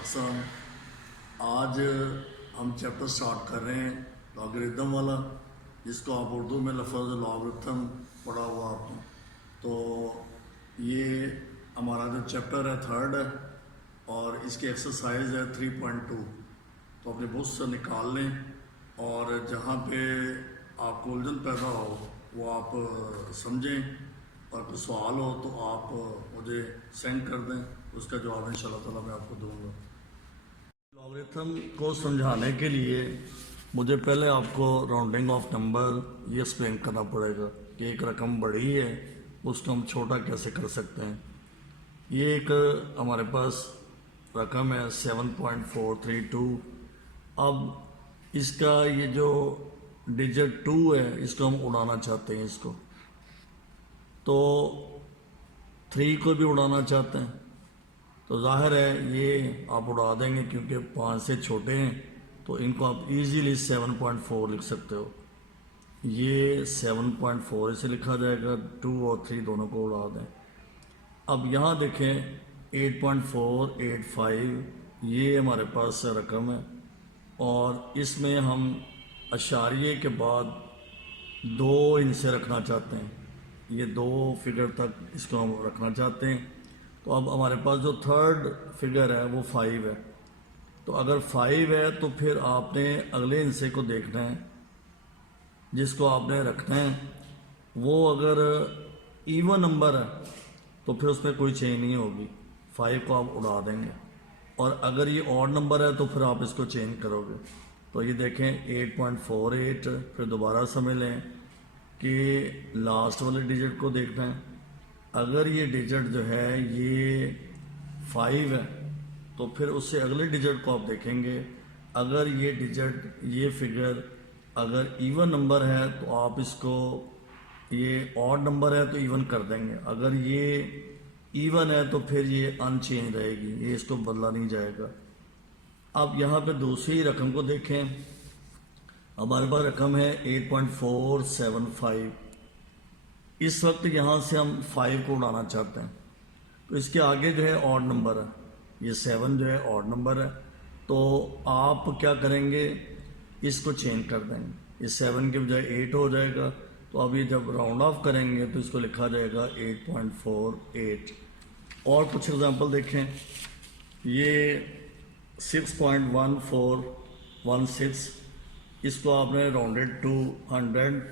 खालसा। आज हम chapter start कर रहे हैं लॉगरिथम वाला, जिसको आप उर्दू में लफ्ज़ लॉगरिथम पढ़ा हुआ आपने। तो ये हमारा जो चैप्टर है थर्ड है और इसकी एक्सरसाइज है 3.2। तो अपनी बुक से निकाल लें और जहाँ पे आपको उलझन पैदा हो वो आप समझें, और कोई सवाल हो तो आप मुझे सेंड कर दें, उसका जवाब इंशाल्लाह ताला मैं आपको दूंगा। लॉगरिथम को समझाने के लिए मुझे पहले आपको राउंडिंग ऑफ नंबर ये एक्सप्लेन करना पड़ेगा कि एक रकम बड़ी है उसको हम छोटा कैसे कर सकते हैं। ये एक हमारे पास रकम है 7.432। अब इसका ये जो डिजिट 2 है इसको हम उड़ाना चाहते हैं, इसको तो 3 को भी उड़ाना चाहते हैं। तो जाहिर है ये आप उड़ा देंगे क्योंकि 5 से छोटे हैं, तो इनको आप इजीली 7.4 लिख सकते हो। ये 7.4 इसे लिखा जाएगा, 2 और 3 दोनों को उड़ा दें। अब यहाँ देखें 8.485 ये हमारे पास रकम है और इसमें हम अशारिये के बाद 2 इनसे रखना चाहते हैं। ये 2 फिगर तक इसको हम रखना चाहते हैं। तो अब हमारे पास जो थर्ड फिगर है वो 5 है। तो अगर 5 है तो फिर आपने अगले हिस्से को देखना है जिसको आपने रखना है। वो अगर इवन नंबर है तो फिर उसमें कोई चेंज नहीं होगी, 5 को आप उड़ा देंगे। और अगर ये ऑड नंबर है तो फिर आप इसको चेंज करोगे। तो ये देखें 8.48, फिर दोबारा समझ लें कि लास्ट वाले डिजिट को देखना है। अगर ये डिजिट जो है ये 5 है तो फिर उससे अगले डिजिट को आप देखेंगे। अगर ये डिजिट ये फिगर अगर इवन नंबर है तो आप इसको, ये ऑड नंबर है तो इवन कर देंगे। अगर ये इवन है तो फिर ये अनचेंज रहेगी, ये इसको बदला नहीं जाएगा। अब यहाँ पे दूसरी रकम को देखें। हमारे पास रकम है 8.475। इस वक्त यहाँ से हम 5 को उड़ाना चाहते हैं, तो इसके आगे जो है ऑड नंबर है, ये 7 जो है ऑड नंबर है। तो आप क्या करेंगे, इसको चेंज कर देंगे, ये 7 के बजाय 8 हो जाएगा। तो अब ये जब राउंड ऑफ करेंगे तो इसको लिखा जाएगा 8.48। और कुछ एग्जांपल देखें। ये 6.1416, इसको आपने राउंडेड टू 100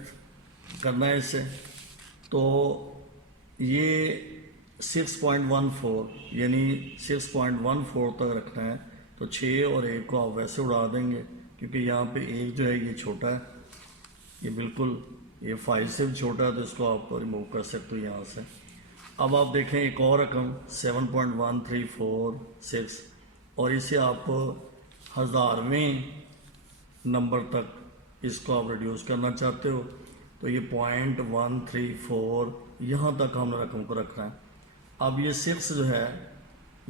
करना है इससे। तो ये 6.14 यानी 6.14 तक रखना है। तो 6 और 1 को आप वैसे उड़ा देंगे क्योंकि यहाँ पे 1 जो है ये छोटा है, ये बिल्कुल ये 5 से भी छोटा है, तो इसको आप रिमूव कर सकते हो यहाँ से। अब आप देखें एक और रकम 7.1346 और इसे आप हज़ारवें नंबर तक इसको आप रिड्यूस करना चाहते हो। तो ये 0.134 यहाँ तक हमने रकम को रखना है। अब ये 6 जो है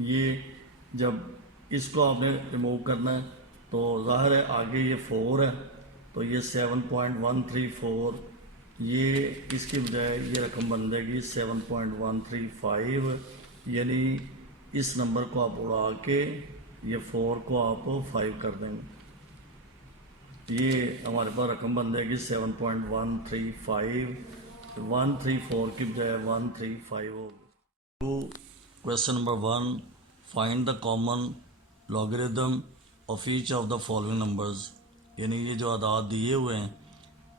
ये जब इसको आपने रिमूव करना है तो ज़ाहिर है आगे ये 4 है, तो ये 7.134 ये इसके बजाय ये रकम बन जाएगी 7.135। यानी इस नंबर को आप उड़ा के ये 4 को आप 5 कर देंगे, ये हमारे पास रकम बन जाएगी 7.135। 134 की बजाय 135 होगी। Question number 1, find the common logarithm of each of the following numbers. यानी ये जो अदाद दिए हुए हैं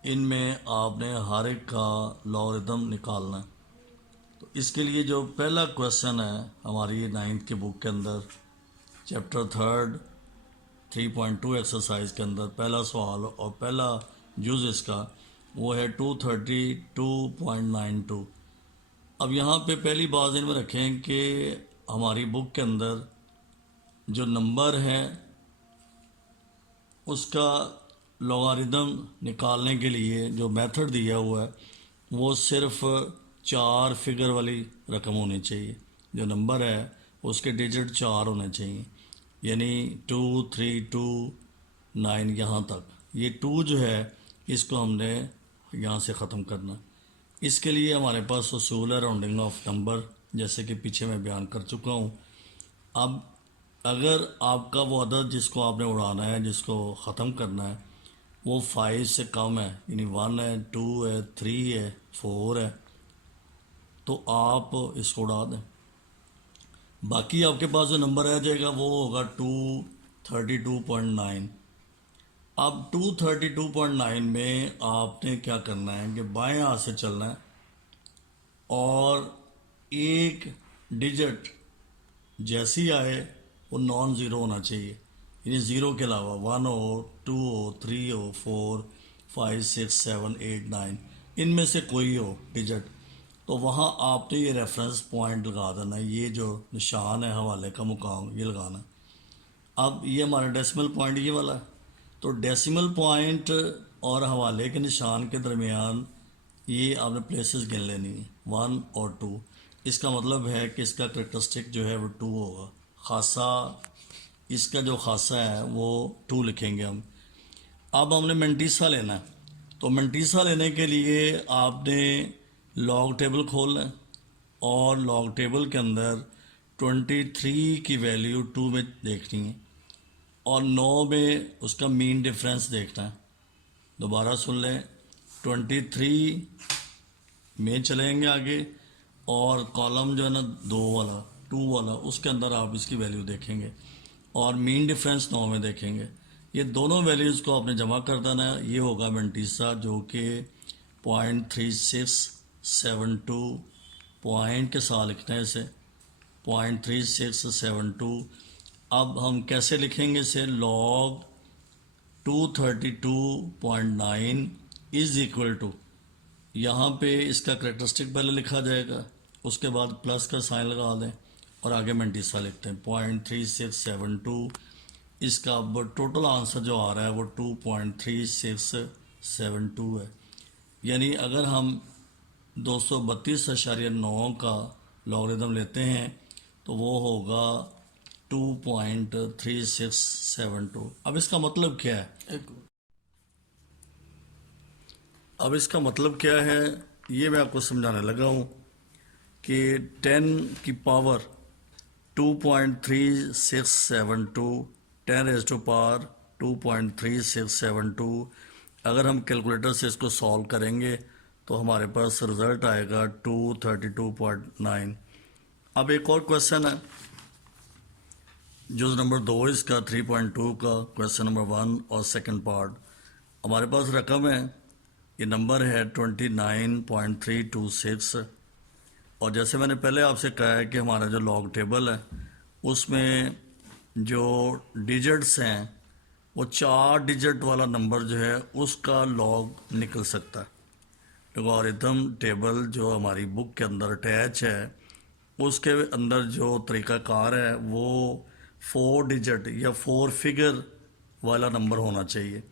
इनमें आपने हर एक का लॉगरिथम निकालना है। तो इसके लिए जो पहला क्वेश्चन है हमारी 9th की बुक के अंदर चैप्टर 3.2 एक्सरसाइज के अंदर पहला सवाल और पहला जुज़ इसका वो है 232.92। अब यहाँ पे पहली बात इनमें रखें कि हमारी बुक के अंदर जो नंबर है उसका लॉगरिथम निकालने के लिए जो मेथड दिया हुआ है वो सिर्फ 4 फिगर वाली रकम होनी चाहिए। जो नंबर है उसके डिजिट 4 होने चाहिए, यानी 2, 3, 2, 9 यहाँ तक। ये 2 जो है इसको हमने यहाँ से ख़त्म करना। इसके लिए हमारे पास उसूल है राउंडिंग ऑफ नंबर, जैसे कि पीछे मैं बयान कर चुका हूँ। अब अगर आपका वो अदद जिसको आपने उड़ाना है, जिसको ख़त्म करना है, वो 5 से कम है, यानी 1 है, 2 है, 3 है, 4 है, तो आप इसको उड़ा दें। बाकी आपके पास जो नंबर आ जाएगा वो होगा 232.9। अब 232.9 में आपने क्या करना है कि बाएं हाथ से चलना है और एक डिजिट जैसी आए वो नॉन ज़ीरो होना चाहिए, यानी ज़ीरो के अलावा 1 हो, 2 हो, 3 हो, 4, 5, 6, 7, 8, 9, इनमें से कोई हो डिजिट, तो वहाँ आपने ये रेफरेंस पॉइंट लगा देना है, ये जो निशान है हवाले का मुकाम ये लगाना है। अब ये हमारा डेसिमल पॉइंट ये वाला है, तो डेसिमल पॉइंट और हवाले के निशान के दरमियान ये आपने प्लेसेस गिन लेनी है, 1 और 2। इसका मतलब है कि इसका करेक्टरिस्टिक जो है वो 2 होगा, खासा इसका जो खासा है वो 2 लिखेंगे हम। अब हमने मंटीसा लेना है, तो मंटीसा लेने के लिए आपने लॉग टेबल खोलना है और लॉग टेबल के अंदर 23 की वैल्यू 2 में देखनी है और 9 में उसका मीन डिफरेंस देखना है। दोबारा सुन लें, 23 में चलेंगे आगे और कॉलम जो है ना 2 वाला 2 वाला उसके अंदर आप इसकी वैल्यू देखेंगे और मीन डिफरेंस 9 में देखेंगे। ये दोनों वैल्यूज़ को आपने जमा कर देना है, ये होगा मंटीसा जो कि 0.3672 पॉइंट के साथ लिखना है इसे, 0.3672। अब हम कैसे लिखेंगे इसे, लॉग 232.9 इज़ इक्वल टू, यहाँ पे इसका करेक्टरिस्टिक पहले लिखा जाएगा, उसके बाद प्लस का साइन लगा दें और आगे मंटीसा लिखते हैं 0.3672। इसका अब टोटल आंसर जो आ रहा है वो 2.3672 है। यानी अगर हम 232.9 का लॉगरिदम लेते हैं तो वो होगा 2.3672। अब इसका मतलब क्या है, अब इसका मतलब क्या है ये मैं आपको समझाने लगा हूँ कि 10 की पावर 2.3672, 10 रेज़ टू पावर 2.3672, अगर हम कैलकुलेटर से इसको सॉल्व करेंगे तो हमारे पास रिज़ल्ट आएगा 232.9। अब एक और क्वेश्चन है जो नंबर 2 इसका 3.2 का क्वेश्चन नंबर 1 और सेकंड पार्ट। हमारे पास रकम है, ये नंबर है 29.326 और जैसे मैंने पहले आपसे कहा है कि हमारा जो लॉग टेबल है उसमें जो डिजिट्स हैं वो 4 डिजिट वाला नंबर जो है उसका लॉग निकल सकता है। लॉगरिथम टेबल जो हमारी बुक के अंदर अटैच है उसके अंदर जो तरीक़ाकार है वो 4 डिजिट या 4 फिगर वाला नंबर होना चाहिए।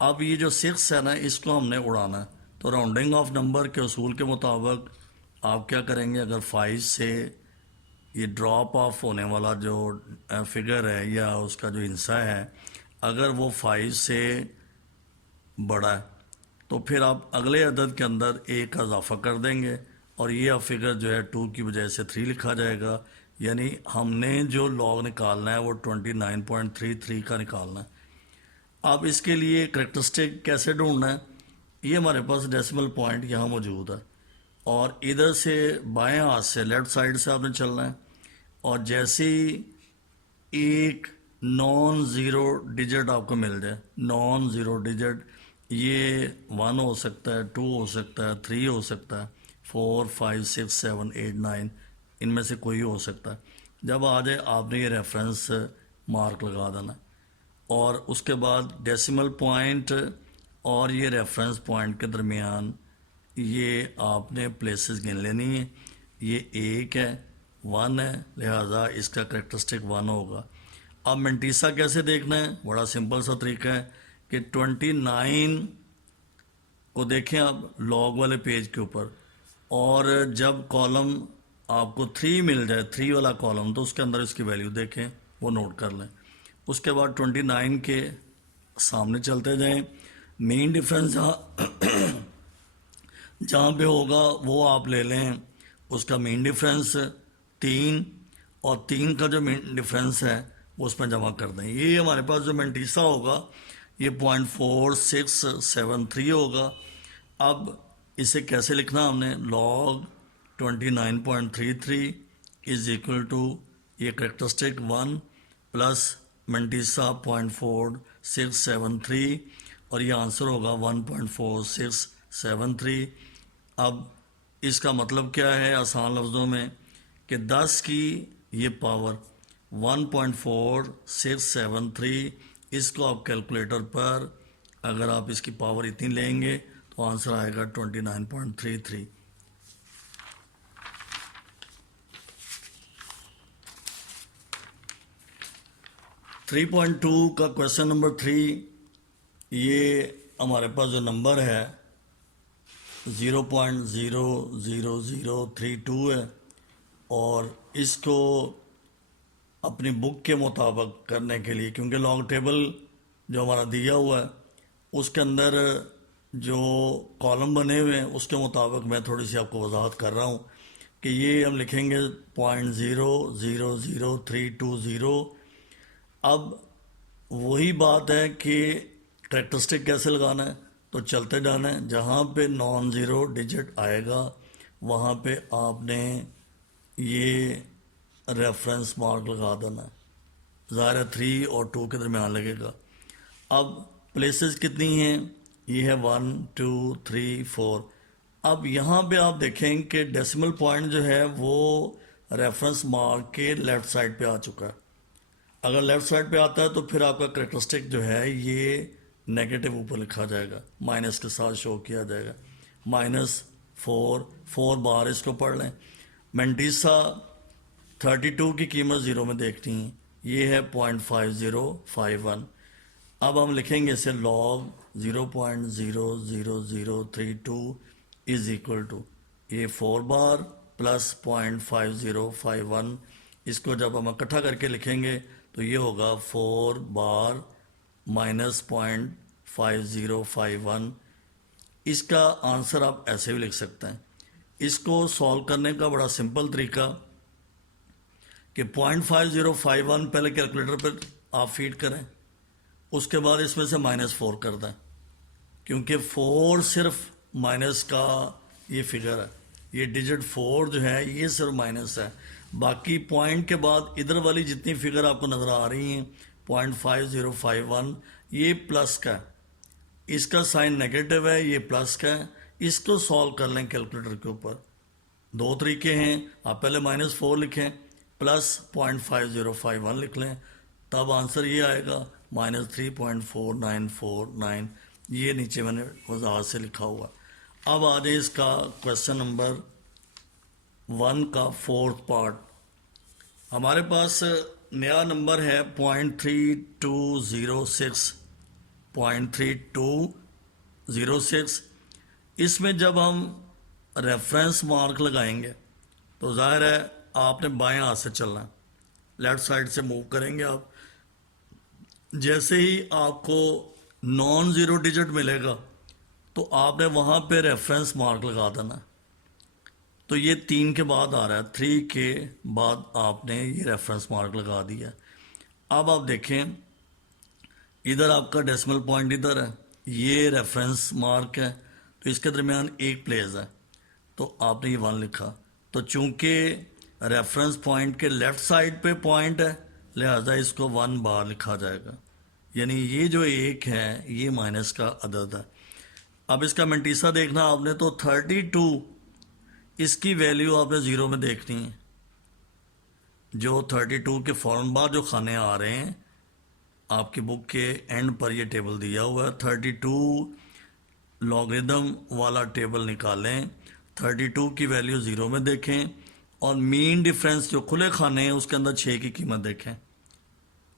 अब ये जो 6 है ना इसको हमने उड़ाना है, तो राउंडिंग ऑफ नंबर के उसूल के मुताबिक आप क्या करेंगे, अगर 5 से ये ड्रॉप ऑफ होने वाला जो फिगर है या उसका जो हिस्सा है अगर वो 5 से बड़ा है तो फिर आप अगले अदद के अंदर 1 का इजाफा कर देंगे और ये अब फिगर जो है 2 की बजाय से 3 लिखा जाएगा। यानी हमने जो लॉग निकालना है वो 29.33 का निकालना है। अब इसके लिए करेक्टरिस्टिक कैसे ढूंढना है, ये हमारे पास डेसिमल पॉइंट यहाँ मौजूद है और इधर से बाएं हाथ से लेफ़्ट साइड से आपने चलना है और जैसे ही एक नॉन ज़ीरो डिजिट आपको मिल जाए, नॉन ज़ीरो डिजिट ये 1 हो सकता है, 2 हो सकता है, 3 हो सकता है, 4, 5, 6, 7, 8, 9, इनमें से कोई हो सकता है। जब आ जाए आपने ये रेफरेंस मार्क लगा देना और उसके बाद डेसिमल पॉइंट और ये रेफरेंस पॉइंट के दरमियान ये आपने प्लेसेस गिन लेनी है। ये 1 है, 1 है, लिहाजा इसका करेक्टरिस्टिक 1 होगा। अब मंटीसा कैसे देखना है, बड़ा सिंपल सा तरीका है कि 29 को देखें आप लॉग वाले पेज के ऊपर और जब कॉलम आपको 3 मिल जाए, 3 वाला कॉलम, तो उसके अंदर इसकी वैल्यू देखें, वो नोट कर लें। उसके बाद 29 के सामने चलते जाएं, मेन डिफरेंस जहाँ पे होगा वो आप ले लें, उसका मेन डिफरेंस 3 और 3 का जो मेन डिफरेंस है उसमें जमा कर दें। ये हमारे पास जो मेंटीसा होगा ये 0.4673 होगा। अब इसे कैसे लिखना हमने, log 29.33 इज इक्वल टू ये करेक्टरिस्टिक 1 प्लस मेंटीसा 0.4673 और ये आंसर होगा 1.4673। अब इसका मतलब क्या है आसान लफ्ज़ों में कि 10 की ये पावर 1.4673, इसको आप कैलकुलेटर पर अगर आप इसकी पावर इतनी लेंगे तो आंसर आएगा 29.33। 3.2 का क्वेश्चन नंबर 3, ये हमारे पास जो नंबर है 0.00032 है और इसको अपनी बुक के मुताबिक करने के लिए, क्योंकि लॉग टेबल जो हमारा दिया हुआ है उसके अंदर जो कॉलम बने हुए हैं उसके मुताबिक मैं थोड़ी सी आपको वजाहत कर रहा हूँ कि ये हम लिखेंगे 0.000320। अब वही बात है कि करेक्टरिस्टिक कैसे लगाना है, तो चलते जाना है, जहाँ पे नॉन ज़ीरो डिजिट आएगा वहाँ पे आपने ये रेफरेंस मार्क लगा देना है। ज़ाहिर है 3 और 2 के दरमियान लगेगा। अब प्लेसेस कितनी हैं, ये है 1 2 3 4। अब यहाँ पे आप देखें कि डेसिमल पॉइंट जो है वो रेफरेंस मार्क के लेफ़्ट साइड पे आ चुका है। अगर लेफ़्ट साइड पे आता है तो फिर आपका करेक्टरिस्टिक जो है ये नेगेटिव ऊपर लिखा जाएगा, माइनस के साथ शो किया जाएगा, -4 बार इसको पढ़ लें। मेंटीसा 32 की कीमत ज़ीरो में देखनी है, ये है 0.5051। अब हम लिखेंगे इसे log 0.00032 इज इक्वल टू ये 4 बार प्लस 0.5051। इसको जब हम इकट्ठा करके लिखेंगे तो ये होगा 4 बार माइनस 0.5051। इसका आंसर आप ऐसे भी लिख सकते हैं। इसको सॉल्व करने का बड़ा सिंपल तरीका कि 0.5051 पहले कैलकुलेटर पर आप फीड करें, उसके बाद इसमें से -4 कर दें, क्योंकि 4 सिर्फ माइनस का ये फिगर है, ये डिजिट 4 जो है ये सिर्फ माइनस है। बाकी पॉइंट के बाद इधर वाली जितनी फिगर आपको नज़र आ रही हैं 0.5051 ये प्लस का है, इसका साइन नेगेटिव है, ये प्लस का है। इसको सॉल्व कर लें कैलकुलेटर के ऊपर। दो तरीके हैं, आप पहले -4 लिखें प्लस 0.5051 लिख लें, तब आंसर ये आएगा -3.4949। ये नीचे मैंने वजाहत से लिखा हुआ। अब आ जाए इसका क्वेश्चन नंबर 1 का 4th पार्ट। हमारे पास नया नंबर है 0.3206। इसमें जब हम रेफरेंस मार्क लगाएंगे तो जाहिर है आपने बाएं हाथ से चलना है, लेफ्ट साइड से मूव करेंगे आप। जैसे ही आपको नॉन ज़ीरो डिजिट मिलेगा तो आपने वहाँ पे रेफरेंस मार्क लगा देना। तो ये 3 के बाद आ रहा है, 3 के बाद आपने ये रेफरेंस मार्क लगा दिया। अब आप देखें इधर आपका डेसिमल पॉइंट इधर है, ये रेफरेंस मार्क है, तो इसके दरमियान एक प्लेस है, तो आपने ये 1 लिखा। तो चूंकि रेफरेंस पॉइंट के लेफ़्ट साइड पे पॉइंट है लिहाजा इसको 1 बार लिखा जाएगा, यानी ये जो 1 है ये माइनस का अदद है। अब इसका मेंटीसा देखना आपने, तो 32 इसकी वैल्यू आपने ज़ीरो में देखनी है। जो 32 के फ़ौरन बाद जो खाने आ रहे हैं आपकी बुक के एंड पर ये टेबल दिया हुआ है, 32 लॉगरिदम वाला टेबल निकालें, 32 की वैल्यू ज़ीरो में देखें और मीन डिफरेंस जो खुले खाने हैं उसके अंदर 6 की कीमत देखें,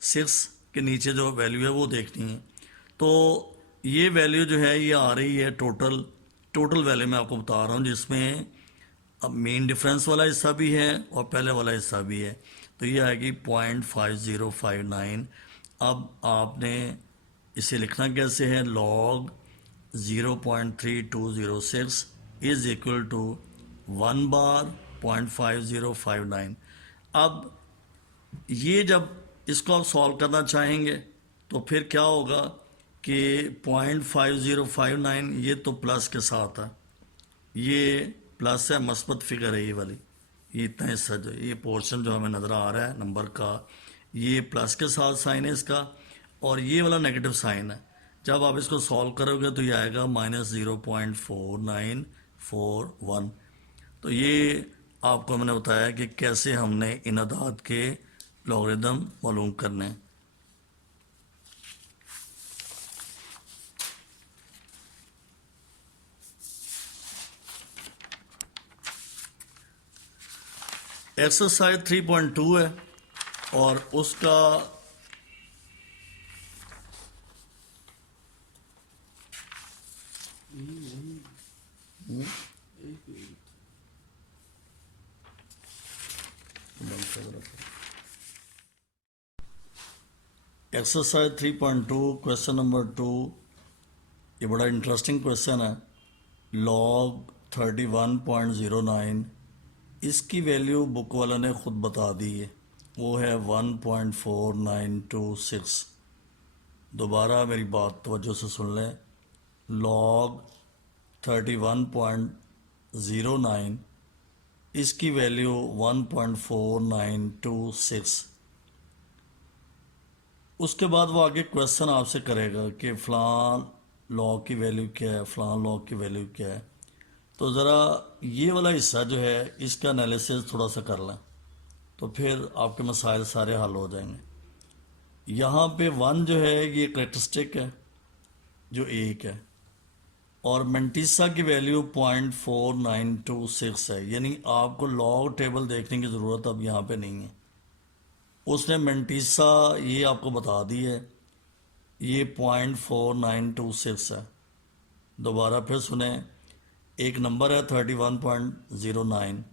6 के नीचे जो वैल्यू है वो देखनी है। तो ये वैल्यू जो है ये आ रही है टोटल वैल्यू मैं आपको बता रहा हूँ, जिसमें अब मीन डिफरेंस वाला हिस्सा भी है और पहले वाला हिस्सा भी है, तो ये आएगी 0.5059। अब आपने इसे लिखना कैसे है, log 0.3206 इज इक्वल टू 1 बार 0.5059। अब ये जब इसको आप सॉल्व करना चाहेंगे तो फिर क्या होगा कि 0.5059 ये तो प्लस के साथ है, ये प्लस है, मस्बत फिगर है ये वाली, ये इतना हिस्सा जो ये पोर्शन जो हमें नज़र आ रहा है नंबर का, ये प्लस के साथ साइन है इसका, और ये वाला नेगेटिव साइन है। जब आप इसको सॉल्व करोगे तो ये आएगा -0.4941। तो ये आपको मैंने बताया कि कैसे हमने इन अदाद के लॉगरिदम मालूम करने हैं। एक्सरसाइज 3.2 है और उसका एक्सरसाइज 3.2 क्वेश्चन नंबर 2, ये बड़ा इंटरेस्टिंग क्वेश्चन है। लॉग 31.09, इसकी वैल्यू बुक वाला ने ख़ुद बता दी है, वो है 1.4926। दोबारा मेरी बात तवज्जो से सुन लें। लॉग 31.09 इसकी वैल्यू 1.4926। उसके बाद वो आगे क्वेश्चन आपसे करेगा कि फ़लाँ लॉग की वैल्यू क्या है, फ़लाँ लॉग की वैल्यू क्या है। तो ज़रा ये वाला हिस्सा जो है इसका एनालिसिस थोड़ा सा कर लें तो फिर आपके मसाइल सारे हल हो जाएंगे। यहाँ पे 1 जो है ये करेक्टरिस्टिक है जो 1 है, और मेंटिसा की वैल्यू 0.4926 है, यानी आपको लॉग टेबल देखने की ज़रूरत अब यहाँ पे नहीं है। उसने मेंटिसा ये आपको बता दी है, ये 0.4926 है। दोबारा फिर सुने, एक नंबर है 31.09,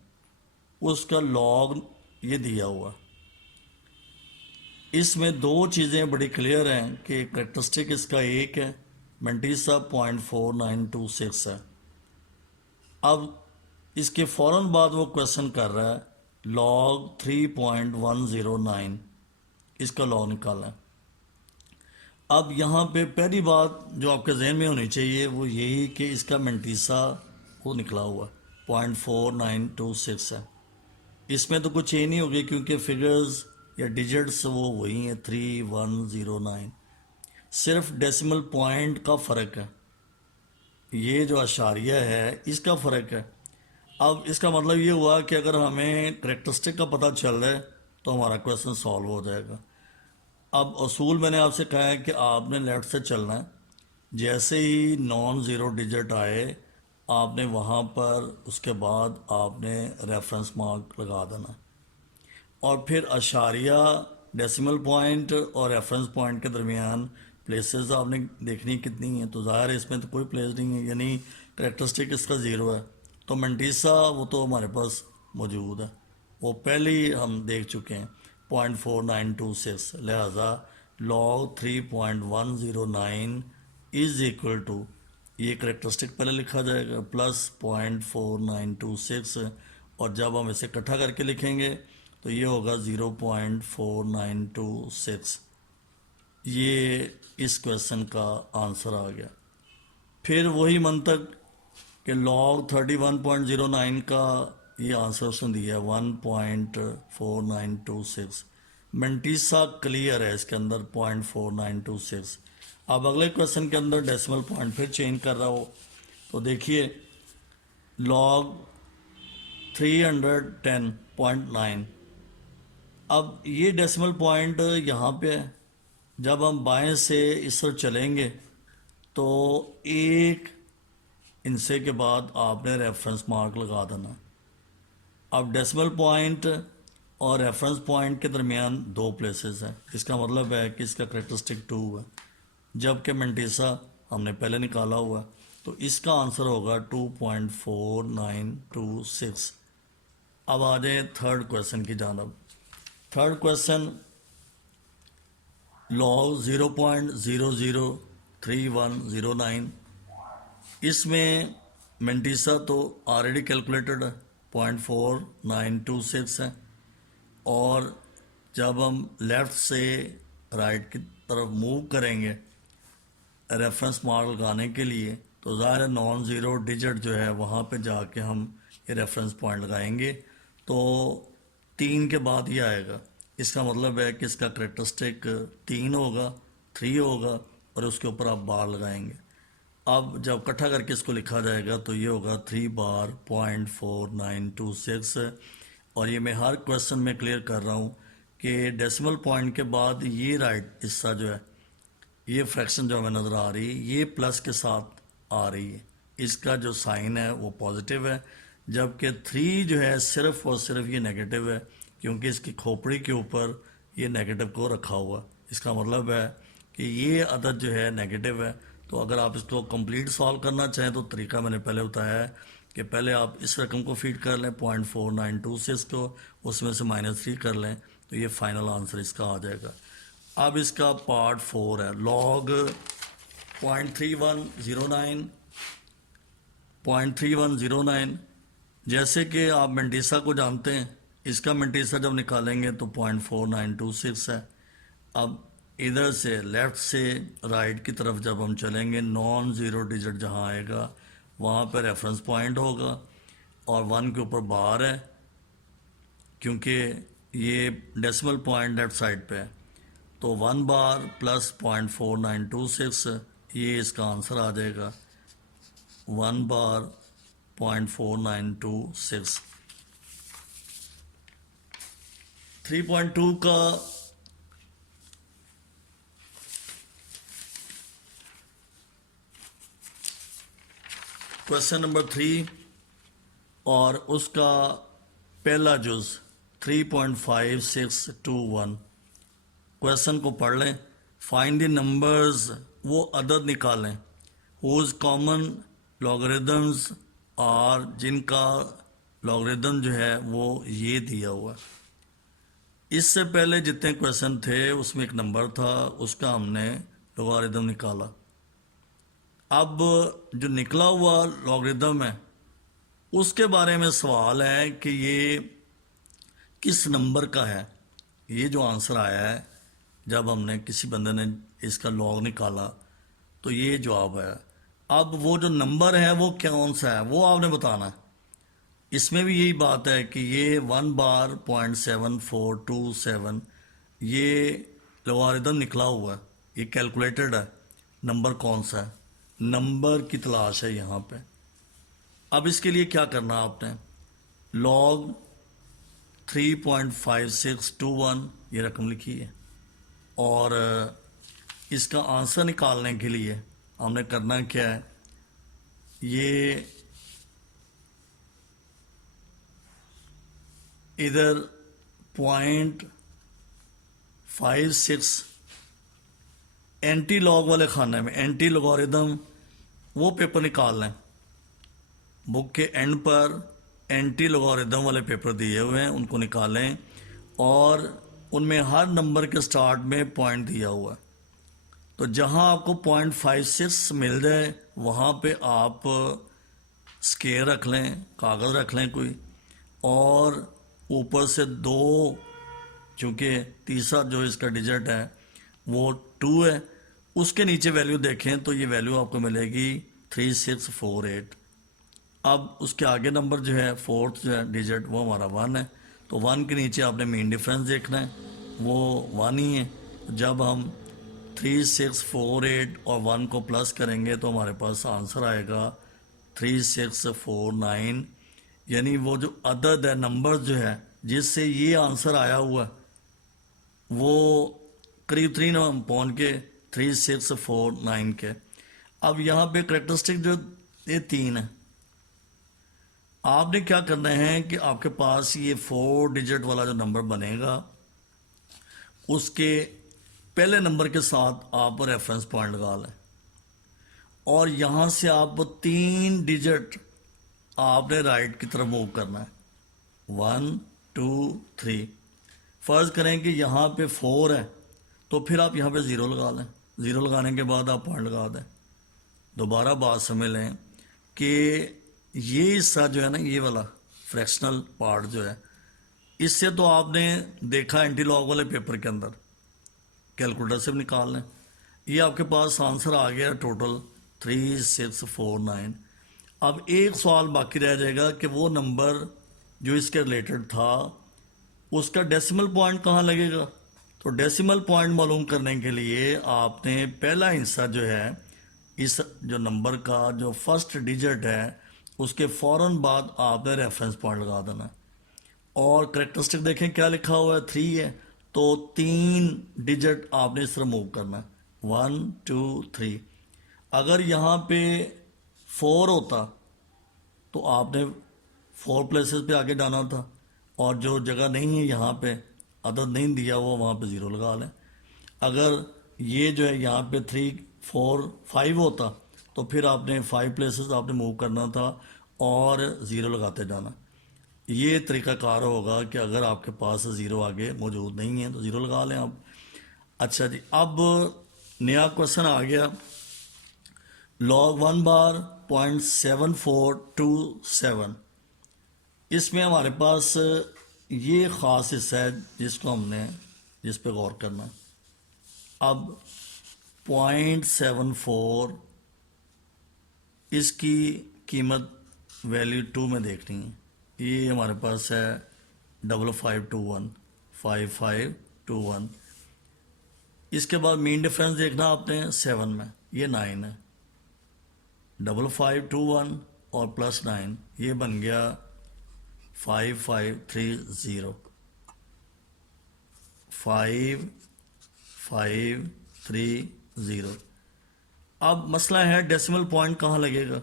उसका लॉग ये दिया हुआ। इसमें दो चीज़ें बड़ी क्लियर हैं कि करेक्टरिस्टिक इसका 1 है, मेंटिसा 0.4926 है। अब इसके फ़ौरन बाद वो क्वेश्चन कर रहा है लॉग 3.109, इसका लॉग निकालना है। अब यहाँ पे पहली बात जो आपके जहन में होनी चाहिए वो यही कि इसका मेंटिसा वो निकला हुआ 0.4926 है। इसमें तो कुछ चेंज नहीं होगी क्योंकि फिगर्स या डिजिट्स वो वही हैं 3109, सिर्फ डेसिमल पॉइंट का फ़र्क है, ये जो अशारिया है इसका फ़र्क है। अब इसका मतलब ये हुआ कि अगर हमें करेक्टरिस्टिक का पता चल रहा है तो हमारा क्वेश्चन सॉल्व हो जाएगा। अब असूल मैंने आपसे कहा है कि आपने लेफ्ट से चलना है, जैसे ही नॉन ज़ीरो डिजिट आए आपने वहाँ पर उसके बाद आपने रेफरेंस मार्क लगा देना है, और फिर अशारिया डेसिमल पॉइंट और रेफरेंस पॉइंट के दरमियान प्लेसेस आपने देखनी कितनी हैं। तो ज़ाहिर है इसमें तो कोई प्लेस नहीं है, यानी करेक्टरिस्टिक इसका ज़ीरो है। तो मेंटिसा वो तो हमारे पास मौजूद है, वो पहले ही हम देख चुके हैं 0.4926। लिहाजा लॉग 3.109 इज़ इक्वल टू, ये करेक्टरिस्टिक पहले लिखा जाएगा प्लस 0.4926, और जब हम इसे इकट्ठा करके लिखेंगे तो ये होगा 0.4926। ये इस क्वेश्चन का आंसर आ गया। फिर वही मंतक कि log 31.09 का ये आंसर उसने दिया है 1.4926। मेंटिसा क्लियर है इसके अंदर 0.4926। अब अगले क्वेश्चन के अंदर डेसिमल पॉइंट फिर चेंज कर रहा हो तो देखिए log 310.9। अब ये डेसिमल पॉइंट यहाँ पे है, जब हम बाएं से इस तरफ चलेंगे तो एक इनसे के बाद आपने रेफरेंस मार्क लगा देना। अब डेसिमल पॉइंट और रेफरेंस पॉइंट के दरमियान दो प्लेसेस हैं, इसका मतलब है कि इसका करेक्टरिस्टिक 2 है, जबकि मेंटिसा हमने पहले निकाला हुआ है। तो इसका आंसर होगा 2.4926। अब आ जाए थर्ड क्वेश्चन की जानब। थर्ड क्वेश्चन लॉग 0.003109, इसमें मेंटिसा तो ऑलरेडी कैलकुलेटेड है 0.4926 है, और जब हम लेफ़्ट से राइट की तरफ मूव करेंगे रेफरेंस मार्क लगाने के लिए, तो ज़ाहिर है नॉन ज़ीरो डिजिट जो है वहाँ पे जाके हम ये रेफरेंस पॉइंट लगाएंगे, तो 3 के बाद ये आएगा। इसका मतलब है कि इसका करेक्टरिस्टिक 3 होगा, 3 होगा और उसके ऊपर आप बार लगाएंगे। अब जब इकट्ठा करके इसको लिखा जाएगा तो ये होगा 3 बार .4926। और ये मैं हर क्वेश्चन में क्लियर कर रहा हूँ कि डेसिमल पॉइंट के बाद ये राइट हिस्सा जो है, ये फ्रैक्शन जो हमें नज़र आ रही है, ये प्लस के साथ आ रही है, इसका जो साइन है वो पॉजिटिव है, जबकि 3 जो है सिर्फ और सिर्फ ये नेगेटिव है, क्योंकि इसकी खोपड़ी के ऊपर ये नेगेटिव को रखा हुआ। इसका मतलब है कि ये अदद जो है नेगेटिव है। तो अगर आप इसको कंप्लीट सॉल्व करना चाहें तो तरीका मैंने पहले बताया है कि पहले आप इस रकम को फीड कर लें 0.4926 को, उसमें से -3 कर लें, तो ये फाइनल आंसर इसका आ जाएगा। अब इसका पार्ट 4 है, लॉग 0.3109। जैसे कि आप मेंटीसा को जानते हैं, इसका मेंटीसा जब निकालेंगे तो 0.4926 है। अब इधर से लेफ़्ट से राइट की तरफ जब हम चलेंगे, नॉन ज़ीरो डिजिट जहाँ आएगा वहाँ पर रेफरेंस पॉइंट होगा और 1 के ऊपर बार है, क्योंकि ये डेसिमल पॉइंट लेफ्ट साइड पे है, तो 1 बार प्लस 0.4926, ये इसका आंसर आ जाएगा। 1 बार 0.4926। 3.2 का क्वेश्चन नंबर 3 और उसका पहला जुज 3.5621। क्वेश्चन को पढ़ लें। फाइंड द नंबर्स, वो अदद निकालें हुज कॉमन लॉगरिदम्स आर, जिनका लॉगरिदम जो है वो ये दिया हुआ है। इससे पहले जितने क्वेश्चन थे उसमें एक नंबर था, उसका हमने लॉगरिदम निकाला। अब जो निकला हुआ लॉगरिदम है उसके बारे में सवाल है कि ये किस नंबर का है। ये जो आंसर आया है जब हमने किसी बंदे ने इसका लॉग निकाला तो ये जवाब है। अब वो जो नंबर है वो कौन सा है वो आपने बताना है। इसमें भी यही बात है कि ये 1 बार .7427 ये लॉगरिदम निकला हुआ है, ये कैलकुलेटेड है। नंबर कौन सा है, नंबर की तलाश है यहाँ पे। अब इसके लिए क्या करना आपने, लॉग 3.5621 ये रकम लिखी है और इसका आंसर निकालने के लिए हमने करना क्या है, ये इधर 0.56 एंटी लॉग वाले खाने में एंटी लॉगरिदम वो पेपर निकाल लें। बुक के एंड पर एंटी लॉगरिदम वाले पेपर दिए हुए हैं, उनको निकालें और उनमें हर नंबर के स्टार्ट में पॉइंट दिया हुआ है। तो जहां आपको 0.56 मिल जाए वहां पे आप स्केयर रख लें, कागज़ रख लें कोई, और ऊपर से 2, चूँकि तीसरा जो इसका डिजिट है वो 2 है, उसके नीचे वैल्यू देखें तो ये वैल्यू आपको मिलेगी 3648। अब उसके आगे नंबर जो है फोर्थ जो है डिजिट वो हमारा 1 है, तो 1 के नीचे आपने मीन डिफरेंस देखना है, वो 1 ही है। जब हम 3648 और 1 को प्लस करेंगे तो हमारे पास आंसर आएगा 3649। यानी वो जो अदद है, नंबर जो है जिससे ये आंसर आया हुआ है वो करीब 3 हम पहुँच के 3649 के। अब यहाँ पे करेक्टरिस्टिक जो ये 3 है, आपने क्या करना है कि आपके पास ये 4 डिजिट वाला जो नंबर बनेगा उसके पहले नंबर के साथ आप रेफरेंस पॉइंट लगा लें और यहाँ से आप 3 डिजिट आपने राइट की तरफ मूव करना है, 1 2 3। फर्ज करें कि यहाँ पे 4 है तो फिर आप यहाँ पे 0 लगा लें, 0 लगाने के बाद आप पॉइंट लगा दें। दोबारा बात समझ लें कि ये हिस्सा जो है ना, ये वाला फ्रैक्शनल पार्ट जो है इससे तो आपने देखा एंटी लॉग वाले पेपर के अंदर, कैलकुलेटर से भी निकाल लें। ये आपके पास आंसर आ गया टोटल 3649। अब एक सवाल बाकी रह जाएगा कि वो नंबर जो इसके रिलेटेड था उसका डेसिमल पॉइंट कहाँ लगेगा। तो डेसिमल पॉइंट मालूम करने के लिए आपने पहला हिस्सा जो है इस जो नंबर का जो फर्स्ट डिजिट है उसके फ़ौरन बाद आपने रेफरेंस पॉइंट लगा देना। और करेक्टरिस्टिक देखें क्या लिखा हुआ है, 3 है, तो 3 डिजिट आपने इस तरह मूव करना है, 1 2 3। अगर यहाँ पे 4 होता तो आपने 4 प्लेसेस पे आगे जाना था, और जो जगह नहीं है यहाँ पे अदद नहीं दिया हुआ वहाँ पे 0 लगा लें। अगर ये जो है यहाँ पे 3 4 5 होता तो फिर आपने 5 प्लेसेस आपने मूव करना था और 0 लगाते जाना। ये तरीक़ाकार होगा कि अगर आपके पास 0 आगे मौजूद नहीं है तो 0 लगा लें आप। अच्छा जी, अब नया क्वेश्चन आ गया, log 1 बार 0.7427। इसमें हमारे पास ये ख़ास हिस्सा है जिस पे गौर करना है। अब 0.74 इसकी कीमत वैल्यू 2 में देखनी है। ये हमारे पास है 5521 5521। इसके बाद मीन डिफरेंस देखना आपने 7 में, ये 9 है। 5521 और प्लस 9 ये बन गया 5530 5530। अब मसला है डेसिमल पॉइंट कहाँ लगेगा।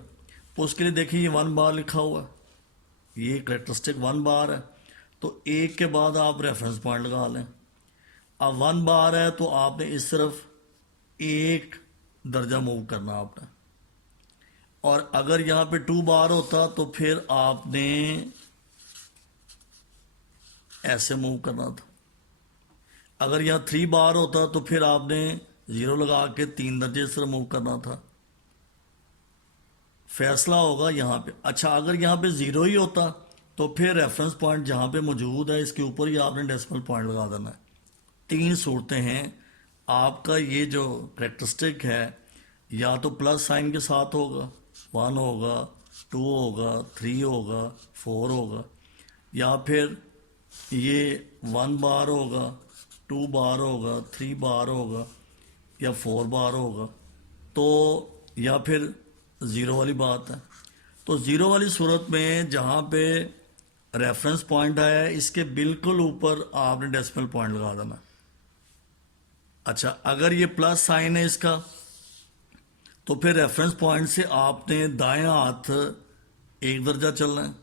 उसके लिए देखिए ये 1 बार लिखा हुआ है, ये करेक्टरिस्टिक 1 बार है, तो एक के बाद आप रेफरेंस पॉइंट लगा लें। अब 1 बार है तो आपने इस तरफ एक दर्जा मूव करना आपने, और अगर यहाँ पे 2 बार होता तो फिर आपने ऐसे मूव करना था। अगर यहाँ 3 बार होता तो फिर आपने 0 लगा के 3 दर्जे इस तरह मूव करना था। फैसला होगा यहाँ पे। अच्छा, अगर यहाँ पे 0 ही होता तो फिर रेफरेंस पॉइंट जहाँ पे मौजूद है इसके ऊपर ही आपने डेसिमल पॉइंट लगा देना है। 3 सूरतें हैं। आपका ये जो करेक्टरिस्टिक है या तो प्लस साइन के साथ होगा, 1 होगा, 2 होगा, 3 होगा, 4 होगा, या फिर ये 1 बार होगा, 2 बार होगा, 3 बार होगा, या 4 बार होगा, तो या फिर 0 वाली बात है। तो 0 वाली सूरत में जहाँ पे रेफरेंस पॉइंट आया इसके बिल्कुल ऊपर आपने डेसिमल पॉइंट लगा देना। अच्छा, अगर ये प्लस साइन है इसका तो फिर रेफरेंस पॉइंट से आपने दाएं हाथ एक दर्जा चलना है,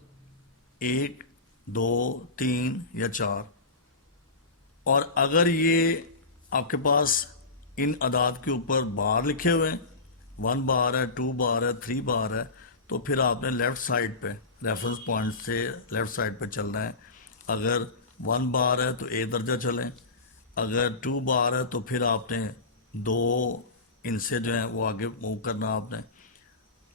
1 2 3 या 4। और अगर ये आपके पास इन अदाद के ऊपर बार लिखे हुए हैं, 1 बार है, 2 बार है, 3 बार है, तो फिर आपने लेफ़्ट साइड पे रेफरेंस पॉइंट से लेफ़्ट साइड पे चलना है। अगर 1 बार है तो एक दर्जा चलें, अगर 2 बार है तो फिर आपने 2 इनसे जो है वो आगे मूव करना आपने,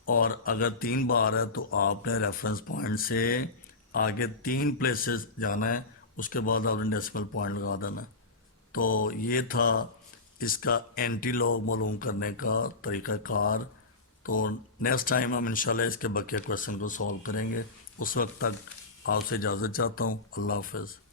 और अगर 3 बार है तो आपने रेफरेंस पॉइंट से आगे 3 प्लेसेस जाना है, उसके बाद आपने डेसिमल पॉइंट लगा देना है। तो ये था इसका एंटी लॉग मालूम करने का तरीक़ाकार। तो नेक्स्ट टाइम हम इंशाल्लाह इसके बकिया क्वेश्चन को सॉल्व करेंगे। उस वक्त तक आपसे इजाज़त चाहता हूँ। अल्लाह हाफ़िज़।